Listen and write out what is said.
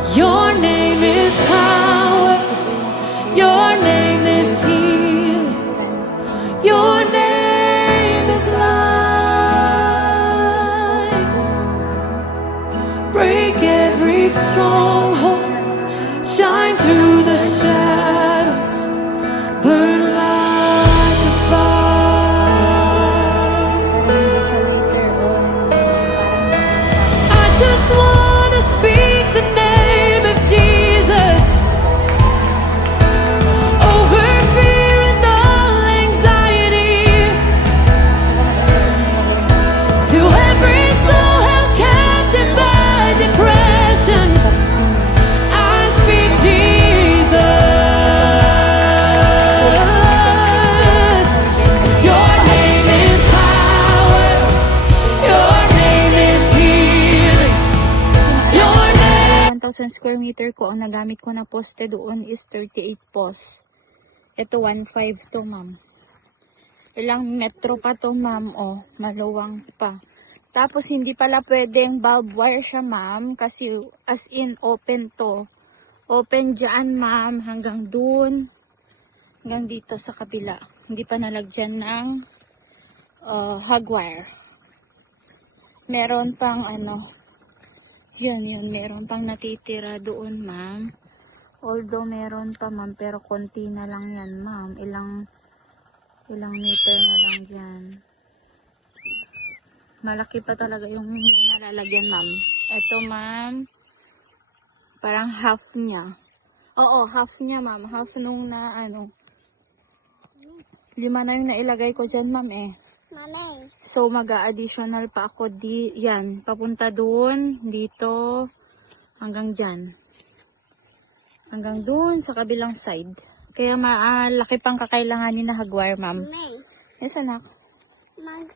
Your name is power. Your name is healing. Your name is life. Break every stronghold. Shine through the shadows. Burn like a fire. I just wanna speak the name of Jesus over fear and all anxiety. To every soul held captive by depression, I speak Jesus. 'Cause your name is power. Your name is healing. Your name. 1,000 square meter ko, ang nagamit ko na poste doon is 38 post. Ito 1.5 to, ma'am. Ilang metro pa to, ma'am. Oh, maluwang pa. Tapos hindi pala pwedeng barbed wire siya, ma'am, kasi as in open to. Open dyan, ma'am, hanggang dun. Hanggang dito sa kabila. Hindi pa nalagyan ng hog wire. Meron pang yun, meron pang natitira doon, ma'am. Although meron pa, ma'am, pero konti na lang yan, ma'am. Ilang meter na lang yan. Malaki pa talaga yung hindi nalalagyan, ma'am. Ito, ma'am, parang half niya. Oo, half niya, ma'am. Half nung 5 na yung nailagay ko dyan, ma'am, eh. Mama. So, mag-a-additional pa ako yan. Papunta doon, dito, hanggang dyan. Hanggang doon sa kabilang side. Kaya malaki pang kakailanganin na hagwire, ma'am. May. Yes, anak. Mag